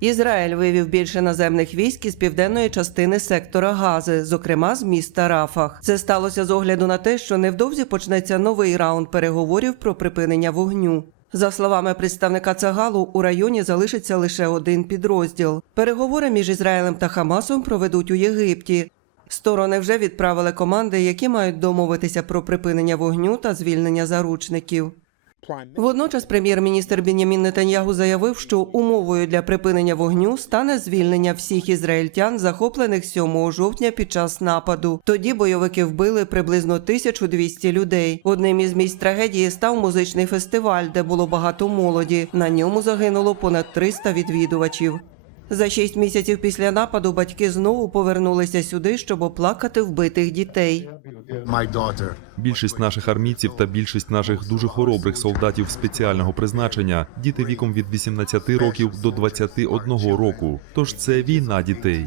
Ізраїль вивів більше наземних військ із південної частини сектора Гази, зокрема з міста Рафах. Це сталося з огляду на те, що невдовзі почнеться новий раунд переговорів про припинення вогню. За словами представника Цагалу, у районі залишиться лише один підрозділ. Переговори між Ізраїлем та Хамасом проведуть у Єгипті. Сторони вже відправили команди, які мають домовитися про припинення вогню та звільнення заручників. Водночас прем'єр-міністр Бінямін Нетаньягу заявив, що умовою для припинення вогню стане звільнення всіх ізраїльтян, захоплених 7 жовтня під час нападу. Тоді бойовики вбили приблизно 1200 людей. Одним із місць трагедії став музичний фестиваль, де було багато молоді. На ньому загинуло понад 300 відвідувачів. За шість місяців після нападу батьки знову повернулися сюди, щоб оплакати вбитих дітей. Більшість наших армійців та більшість наших дуже хоробрих солдатів спеціального призначення діти віком від 18 років до 21 року. Тож це війна дітей.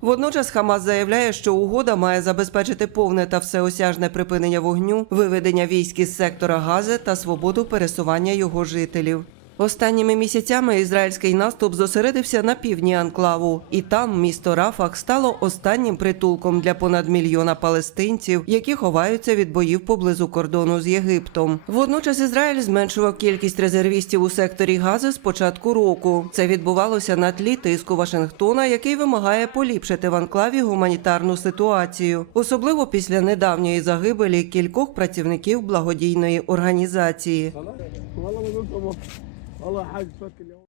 Водночас Хамас заявляє, що угода має забезпечити повне та всеосяжне припинення вогню, виведення військ із сектора Гази та свободу пересування його жителів. Останніми місяцями ізраїльський наступ зосередився на півдні анклаву, і там місто Рафах стало останнім притулком для понад мільйона палестинців, які ховаються від боїв поблизу кордону з Єгиптом. Водночас Ізраїль зменшував кількість резервістів у секторі Гази з початку року. Це відбувалося на тлі тиску Вашингтона, який вимагає поліпшити в анклаві гуманітарну ситуацію, особливо після недавньої загибелі кількох працівників благодійної організації. والله حاج فك اليوم